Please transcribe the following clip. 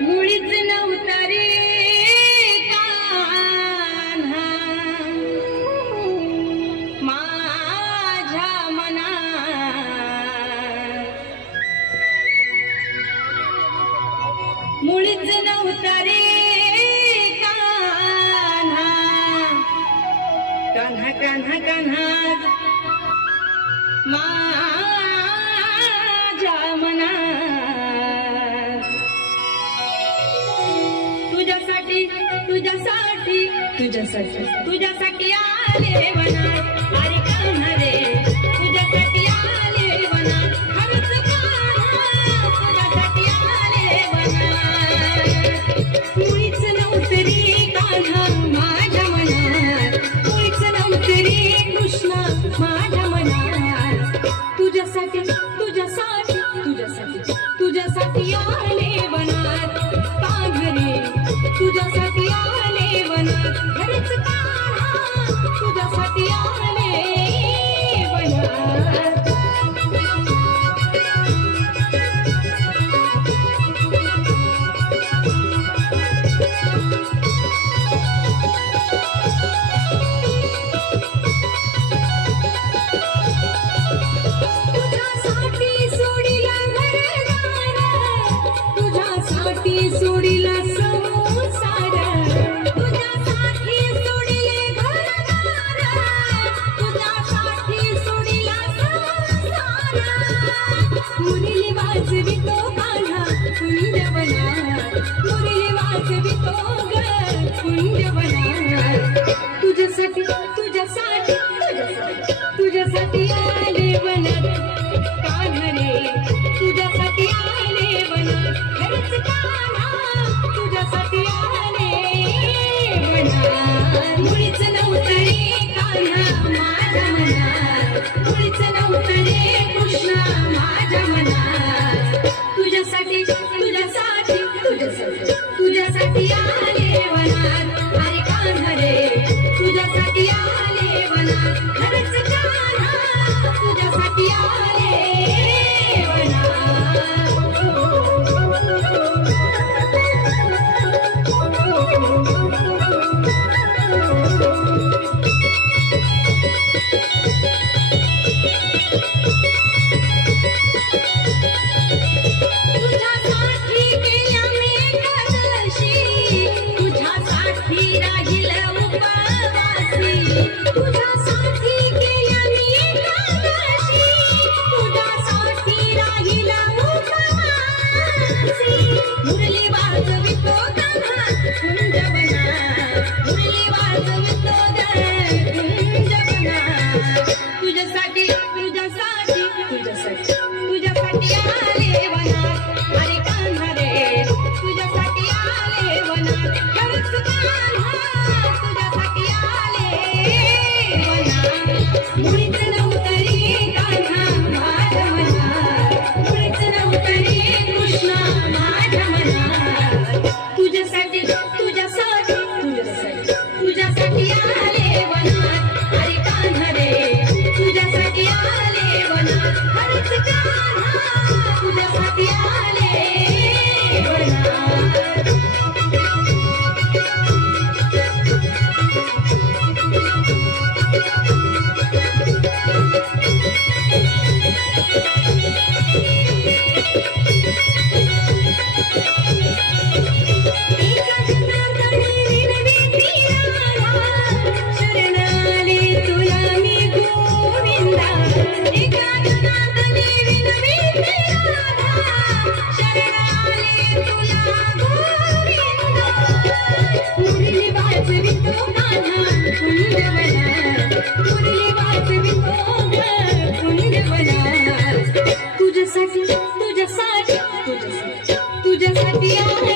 मुळीच नव्हता रे कान्हा माझ्या मनात, मुळीच नव्हता रे कान्हा कान्हा कान्हा कान्हा माझ्या मनात। तुझ्यासाठी तुझ्यासाठी तुझ्यासाठी तुझ्यासाठी आले वनात, अरे कान्हा रे तुझ्यासाठी आले वनात, खरंच कान्हा तुझ्यासाठी आले वनात। मुळीच नव्हतं रे कान्हा माझ्या मनात, मुळीच नव्हतं रे कृष्णा माझ्या मनात। तुझ्यासाठी तुझ्यासाठी तुझ्यासाठी तुझ्यासाठी आले वनात, कान्हा रे तुझ्यासाठी आले वनात, खरंच कान्हा तुझ्यासाठी आले वनात। तुझ्यासाठी सोडिला घरदार, तुझ्यासाठी सोडिला संसार, तुझ्यासाठी सोडिले घरदार, तुझ्यासाठी सोडिला संसार। मुरली वाजवितो कान्हा कुंजवनात, मुरली वाजवितो ग कुंजवनात। तुझ्यासाठी तुझ्यासाठी तुझ्यासाठी तुझ्यासाठी आले वनात, कान्हा रे तुझ्यासाठी आले वनात, खरंच कान्हा तुझ्यासाठी आले वनात। मुळीच नव्हतं रे कान्हा माझ्या मनात, मुळीच नव्हतं रे कृष्णा माझ्या मनात। तुझ्यासाठी तुझ्यासाठी तुझ्यासाठी तुझ्यासाठी आले वनात, अरे कान्हा रे तुझ्यासाठी आले वनात, खरंच कान्हा तुझ्यासाठी आले तुझ्यासाठी केल्या मी एकादशी, तुझ्यासाठी राहील उपवासी, तुझ्यासाठी केल्या मी एकादशी, तुझ्यासाठी राहील उपवासी। मुरली वाजवितो कान्हा कुंजवनात, मुरली वाजवितो ग कुंजवनात। तुझ्यासाठी तुझ्यासाठी तुझ्यासाठी तुझ्यासाठी आले वनात, अरे कान्हा रे तुझ्यासाठी आले वनात, खरंच कान्हा तुझ्यासाठी आले वनात। मुळीच नव्हतं रे कान्हा माझ्या मनात, मुळीच नव्हतं रे कृष्णा माझ्या मनात। तुझ्यासाठी तुझ्यासाठी तुझ्यासाठी तुझ्यासाठी आले वनात, अरे कान्हा रे तुझ्यासाठी आले वनात, खरंच कान्हा तुझ्यासाठी आले वनात। एका जनार्दनी विनविती राधा, शरणाले तुला मी गोविंदा, एका जनार्दनी विनविती राधा, शरणाले तुला गोविंदा। मुरली वाजवितो कान्हा कुंजवनात, मुरली वाजवितो ग कुंजवनात। तुझ्यासाठी तुझ्यासाठी तुझ्यासाठी तुझ्यासाठी आले